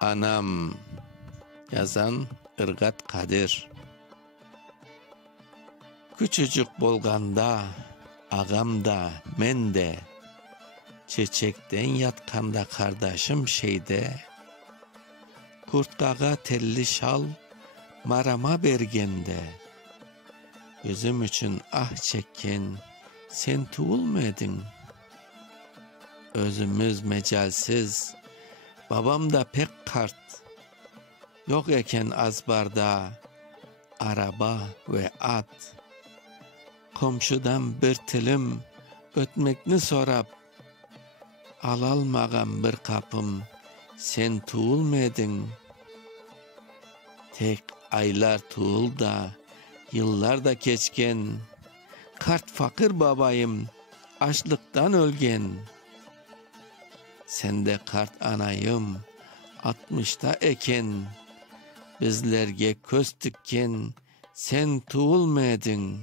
Anam. Yazan Irgat Kadir. Küçücük bolganda, ağam da, men de, çiçekten yatkanda kardeşim şeyde, kurtkağa telli şal, marama bergende, gözüm için ah çekken, sen tuğulmedin. Özümüz mecalsiz, babam da pek kart, yok eken azbarda, araba ve at. Komşudan bir tilim ötmekni sorap, alalmağam bir kapım, sen tuğulmedin. Tek aylar tuğul da, yıllar da geçken, kart fakir babayım, açlıktan ölgen. Sen de kart anayım, 60'ta eken, bizlerge köz dikken, sen tuğulmedin.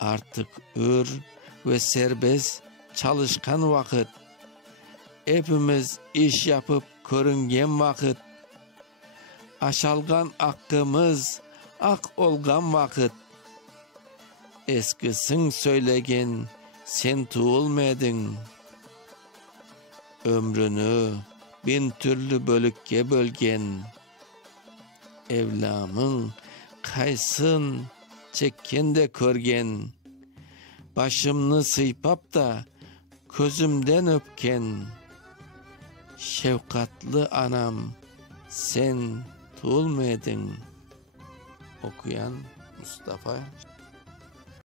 Artık ür ve serbest çalışkan vakit, hepimiz iş yapıp körüngen vakit, aşalgan hakkımız ak olgan vakit, eskisin söylegen sen tuğulmedin. Ömrünü bin türlü bölükке bölgen, evlamın kaysın çekken de körgen, başımını sıypap da közümden öpken, şefkatli anam sen tuğulmedin. Okuyan Mustafa